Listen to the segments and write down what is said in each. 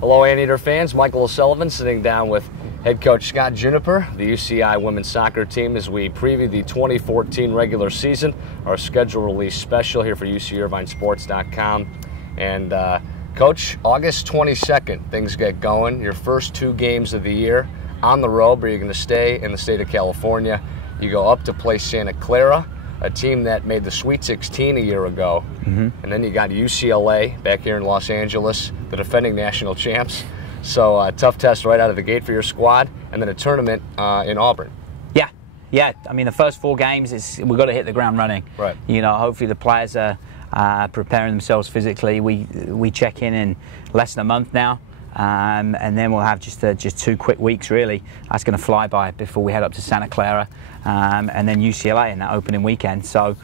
Hello, Anteater fans. Michael O'Sullivan sitting down with head coach Scott Juniper, the UCI women's soccer team, as we preview the 2014 regular season, our schedule release special here for UCIRvinesports.com. And Coach, August 22nd, things get going. Your first 2 games of the year on the road, where you're going to stay in the state of California. You go up to play Santa Clara, a team that made the Sweet 16 a year ago. And then you got UCLA back here in Los Angeles, the defending national champs. So a tough test right out of the gate for your squad, and then a tournament in Auburn. Yeah. I mean, the first 4 games, we've got to hit the ground running. Right. You know, hopefully the players are preparing themselves physically. We check in less than a month now. And then we'll have just 2 quick weeks, really. That's going to fly by before we head up to Santa Clara, and then UCLA in that opening weekend. So,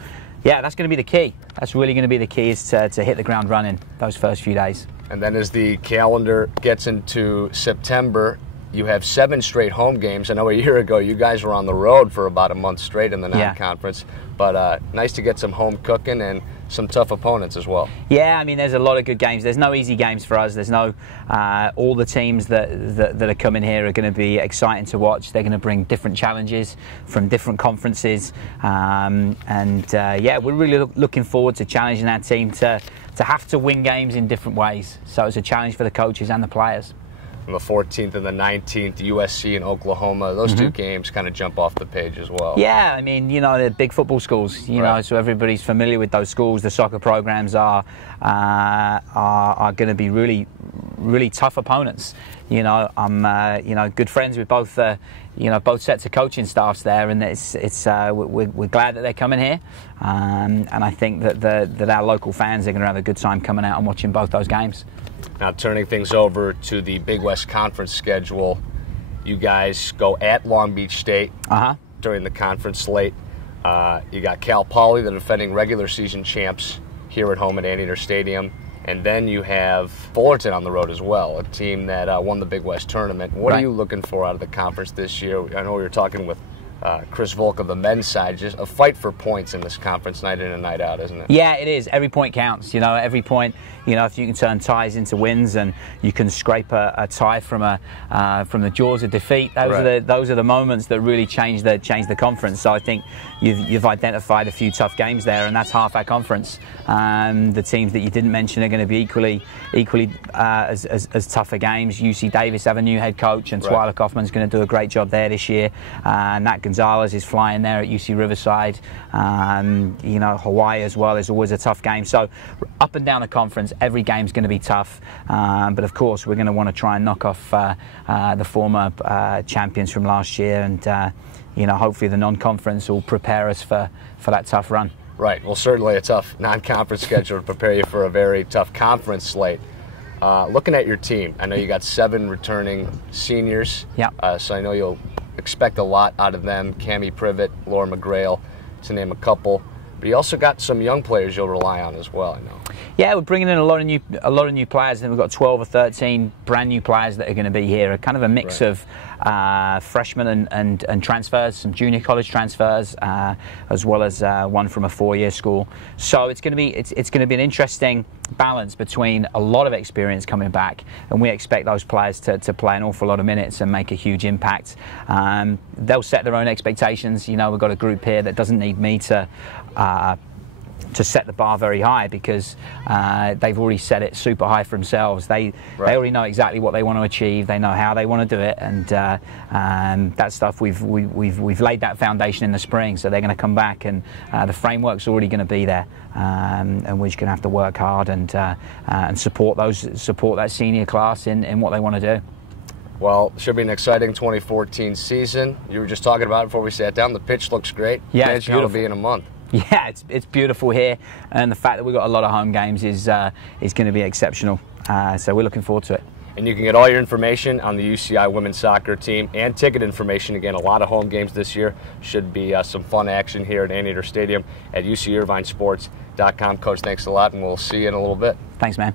yeah, that's going to be the key. That's really going to be the key, is to hit the ground running those first few days. And then as the calendar gets into September, you have 7 straight home games. I know a year ago you guys were on the road for about a month straight in the non-conference, but nice to get some home cooking and some tough opponents as well. Yeah, I mean, there's a lot of good games. There's no easy games for us. There's no all the teams that are coming here are going to be exciting to watch. They're going to bring different challenges from different conferences, yeah, we're really looking forward to challenging our team to have to win games in different ways. So it's a challenge for the coaches and the players. On the 14th and the 19th, USC and Oklahoma, those 2 games kind of jump off the page as well. Yeah, I mean, you know, they're big football schools, you know, so everybody's familiar with those schools. The soccer programs are going to be really, really tough opponents. You know, I'm you know, good friends with both both sets of coaching staffs there, and we're glad that they're coming here, and I think that our local fans are going to have a good time coming out and watching both those games. Now, turning things over to the Big West Conference schedule, you guys go at Long Beach State during the conference slate. You got Cal Poly, the defending regular season champs, here at home at Anteater Stadium. And then you have Fullerton on the road as well, a team that won the Big West tournament. What are you looking for out of the conference this year? I know we were talking with Chris Volk of the men's side, just a fight for points in this conference night in and night out, isn't it? Yeah, it is. Every point counts. You know, every point, you know, if you can turn ties into wins and you can scrape a tie from the jaws of defeat, those are the moments that really change the conference. So I think you've identified a few tough games there, and that's half our conference. The teams that you didn't mention are going to be equally as tougher games. UC Davis have a new head coach, and Twyla Kaufman's going to do a great job there this year. Nat Gonzalez is flying there at UC Riverside. You know, Hawaii as well is always a tough game. So up and down the conference, every game's going to be tough. But of course, we're going to want to try and knock off the former champions from last year, and you know, hopefully the non-conference will prepare us for that tough run. Right. Well, certainly a tough non-conference schedule to prepare you for a very tough conference slate. Looking at your team, I know you got 7 returning seniors. Yeah. So I know you'll expect a lot out of them. Cammie Privet, Laura McGrail, to name a couple. But you also got some young players you'll rely on as well, I know. Yeah, we're bringing in a lot of new players, and we've got 12 or 13 brand new players that are going to be here. Kind of a mix of freshmen and transfers, some junior college transfers, as well as one from a 4-year school. So it's going to be an interesting balance between a lot of experience coming back, and we expect those players to play an awful lot of minutes and make a huge impact. They'll set their own expectations. You know, we've got a group here that doesn't need me to set the bar very high, because they've already set it super high for themselves. They already know exactly what they want to achieve. They know how they want to do it, and that stuff we've laid that foundation in the spring. So they're going to come back, and the framework's already going to be there, and we're just going to have to work hard and support that senior class in what they want to do. Well, should be an exciting 2014 season. You were just talking about it before we sat down. The pitch looks great. Yeah, it's beautiful. It'll be in a month. Yeah, it's beautiful here, and the fact that we've got a lot of home games is going to be exceptional. So we're looking forward to it. And you can get all your information on the UCI women's soccer team and ticket information. Again, a lot of home games this year. Should be some fun action here at Anteater Stadium at UCIRvinesports.com. Coach, thanks a lot, and we'll see you in a little bit. Thanks, man.